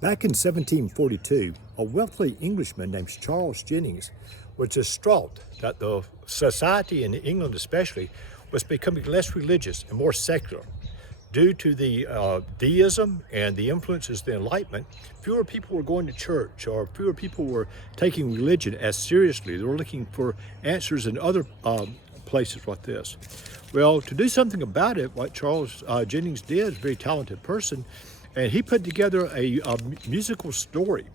Back in 1742, a wealthy Englishman named Charles Jennings was distraught that the society in England especially was becoming less religious and more secular. Due to the deism and the influences of the Enlightenment, fewer people were going to church, or fewer people were taking religion as seriously. They were looking for answers in other places like this. Well, to do something about it, what Charles Jennings did, a very talented person, and he put together a musical story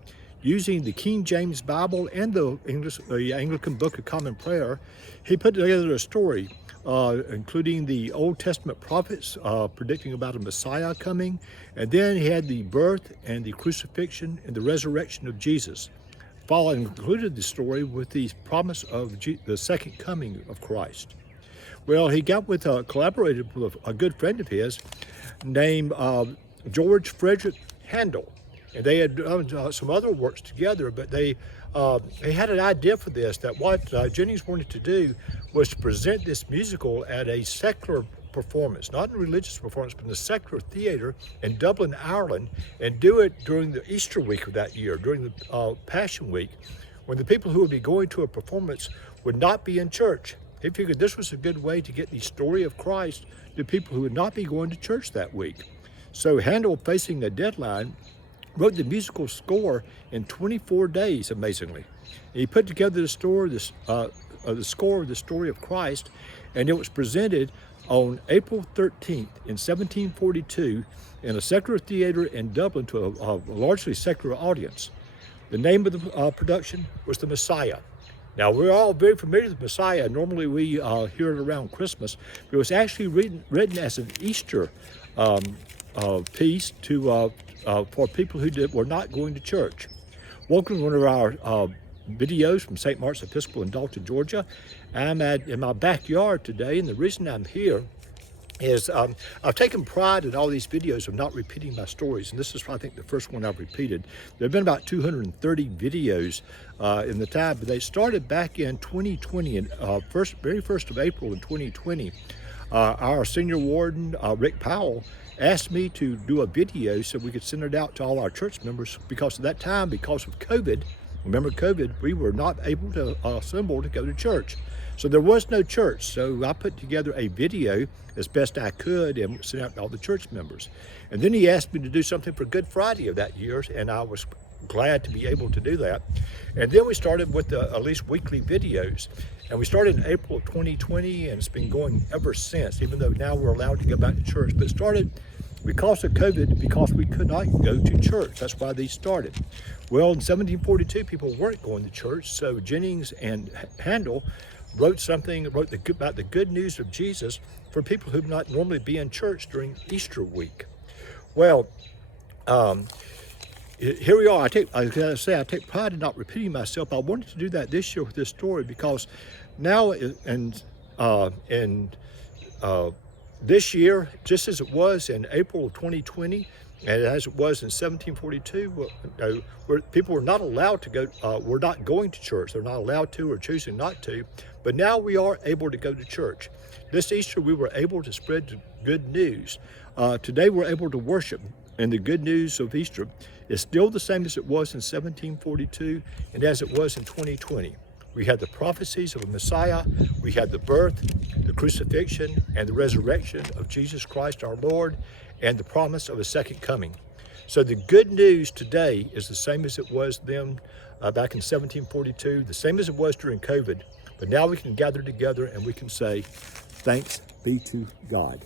using the King James Bible and the Anglican Book of Common Prayer. He put together a story including the Old Testament prophets predicting about a Messiah coming, and then he had the birth and the crucifixion and the resurrection of Jesus. Following included the story with the promise of the second coming of Christ. Well, he got with collaborated with a good friend of his named George Frederick Handel, and they had done some other works together, but they had an idea for this, that what Jennings wanted to do was to present this musical at a secular performance, not a religious performance, but in a secular theater in Dublin, Ireland, and do it during the Easter week of that year, during the Passion Week, when the people who would be going to a performance would not be in church. He figured this was a good way to get the story of Christ to people who would not be going to church that week. So Handel, facing a deadline, wrote the musical score in 24 days, amazingly. He put together the score of the story of Christ, and it was presented on April 13th in 1742 in a secular theater in Dublin to a largely secular audience. The name of the production was The Messiah. Now, we're all very familiar with the Messiah. Normally we hear it around Christmas, but it was actually written as an Easter piece for people who were not going to church. Welcome to one of our videos from St. Mark's Episcopal in Dalton, Georgia. I'm in my backyard today, and the reason I'm here is I've taken pride in all these videos of not repeating my stories, and this is, I think, the first one I've repeated. There have been about 230 videos in the time, but they started back in 2020, and very first of April in 2020. Our senior warden, Rick Powell, asked me to do a video so we could send it out to all our church members, because at that time, because of COVID, remember COVID, we were not able to assemble to go to church. So there was no church. So I put together a video as best I could and sent out to all the church members. And then he asked me to do something for Good Friday of that year, and I was glad to be able to do that. And then we started with at least weekly videos. And we started in April of 2020, and it's been going ever since, even though now we're allowed to go back to church. But it started because of COVID, because we could not go to church. That's why these started. Well, in 1742, people weren't going to church, so Jennings and Handel wrote about the good news of Jesus for people who would not normally be in church during Easter week. Well, here we are. I gotta say, I take pride in not repeating myself. I wanted to do that this year with this story, because now this year, just as it was in April of 2020, and as it was in 1742, where people were not allowed to go, were not going to church. They're not allowed to, or choosing not to. But now we are able to go to church. This Easter, we were able to spread the good news. Today, we're able to worship, and the good news of Easter is still the same as it was in 1742 and as it was in 2020. We had the prophecies of a Messiah. We had the birth, the crucifixion, and the resurrection of Jesus Christ our Lord, and the promise of a second coming. So the good news today is the same as it was then back in 1742, the same as it was during COVID. But now we can gather together and we can say, thanks be to God.